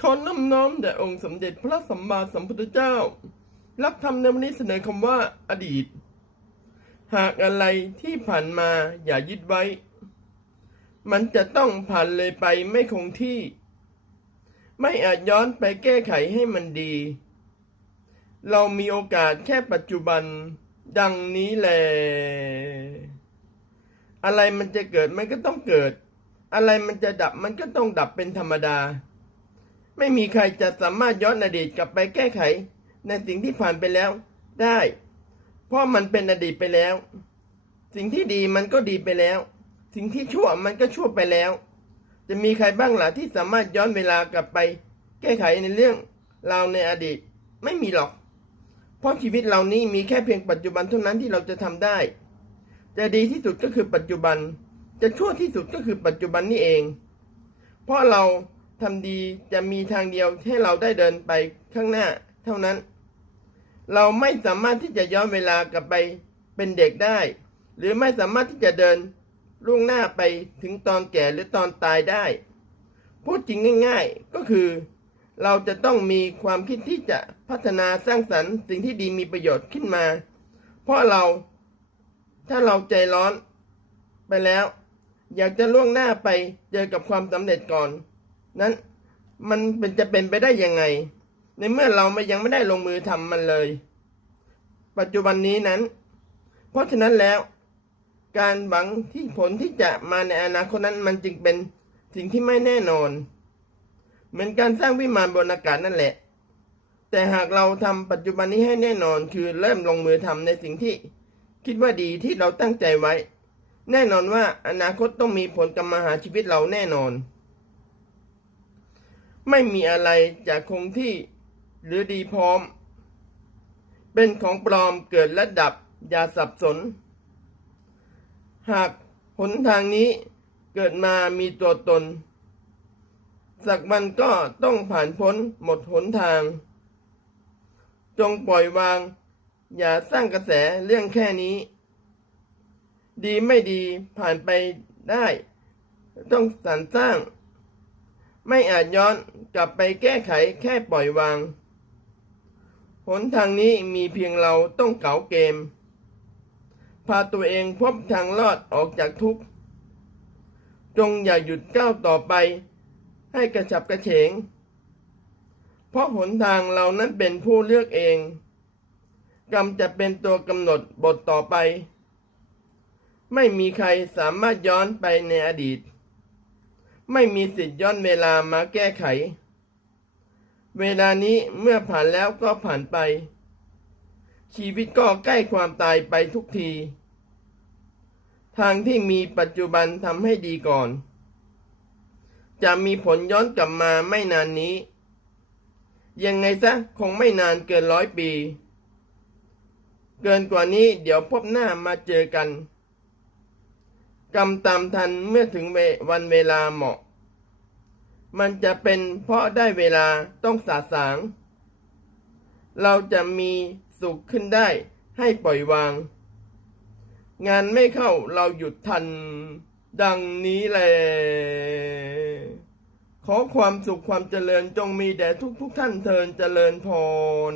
ขอน้อมน้อมแด่องค์สมเด็จพระสัมมาสัมพุทธเจ้า รับธรรมในวันนี้เสนอคำว่าอดีต หากอะไรที่ผ่านมาอย่ายึดไว้ มันจะต้องผ่านเลยไปไม่คงที่ ไม่อาจย้อนไปแก้ไขให้มันดี เรามีโอกาสแค่ปัจจุบัน ดังนี้แหละอะไรมันจะเกิดมันก็ต้องเกิด อะไรมันจะดับมันก็ต้องดับเป็นธรรมดา ไม่มีใครจะสามารถย้อนอดีตกลับไปแก้ไข ในสิ่งที่ผ่านไปแล้ว ได้ เพราะมันเป็นอดีตไปแล้ว สิ่งที่ดีมันก็ดีไปแล้ว สิ่งที่ชั่วมันก็ชั่วไปแล้ว จะมีใครบ้างล่ะที่สามารถย้อนเวลากลับไป แก้ไขในเรื่องราวในอดีต ไม่มีหรอก เพราะชีวิตเรานี้มีแค่เพียงปัจจุบันเท่านั้นที่เราจะทำได้ จะดีที่สุดก็คือปัจจุบัน จะชั่วที่สุดก็คือปัจจุบันนี่เอง เพราะเรา ทำดีจะมีทางเดียวให้เราได้เดินไปข้างหน้าเท่านั้น เราไม่สามารถที่จะย้อนเวลากลับไปเป็นเด็กได้ หรือไม่สามารถที่จะเดินล่วงหน้าไปถึงตอนแก่หรือตอนตายได้ พูดจริงง่าย ๆ ก็คือ เราจะต้องมีความคิดที่จะพัฒนาสร้างสรรค์สิ่งที่ดีมีประโยชน์ขึ้นมา เพราะเราถ้าเราใจร้อนไปแล้ว อยากจะล่วงหน้าไปเจอกับความสำเร็จก่อน นั้นมันเป็นจะเป็นไปได้ยังไง ในเมื่อเราไม่ยังไม่ได้ลงมือทำมันเลย ปัจจุบันนี้นั้น เพราะฉะนั้นแล้ว การหวังที่ผลที่จะมาในอนาคตนั้นมันจึงเป็นสิ่งที่ไม่แน่นอน เหมือนการสร้างวิมานบนอากาศนั่นแหละ แต่หากเราทำปัจจุบันนี้ให้แน่นอนคือเริ่มลงมือทำในสิ่งที่ คิดว่าดีที่เราตั้งใจไว้ แน่นอนว่าอนาคตต้องมีผลกับมาหาชีวิตเราแน่นอน ไม่มีอะไรจะคงที่หรือดีพร้อม เป็นของปลอมเกิดและดับอย่าสับสน หากหนทางนี้เกิดมามีตัวตน สักวันก็ต้องผ่านพ้นหมดหนทาง จงปล่อยวาง อย่าสร้างกระแสเรื่องแค่นี้ ดีไม่ดีผ่านไปได้ ต้องสรรสร้าง ไม่อาจย้อนกลับไปแก้ไขแค่ปล่อยวาง หนทางนี้มีเพียงเราต้องเก๋าเกม พาตัวเองพบทางรอดออกจากทุกข์ จงอย่าหยุดก้าวต่อไป ให้กระฉับกระเฉง เพราะหนทางเรานั้นเป็นผู้เลือกเอง กรรมจะเป็นตัวกำหนดบทต่อไป ไม่มีใครสามารถย้อนไปในอดีต ไม่มีสิทธิ์ย้อนเวลามาแก้ไข เวลานี้เมื่อผ่านแล้วก็ผ่านไป ชีวิตก็ใกล้ความตายไปทุกที ทางที่มีปัจจุบันทำให้ดีก่อน จะมีผลย้อนกลับมาไม่นานนี้ ยังไงซะคงไม่นานเกินร้อยปี เกินกว่านี้เดี๋ยวพบหน้ามาเจอกัน กรรมตามทันเมื่อถึงเววันเวลาเหมาะ มันจะเป็นเพราะได้เวลาต้องสาสาง เราจะมีสุขขึ้นได้ให้ปล่อยวาง งานไม่เข้าเราหยุดทันดังนี้แหละขอความสุขความเจริญจงมีแด่ทุกทุกท่านเทินเจริญพร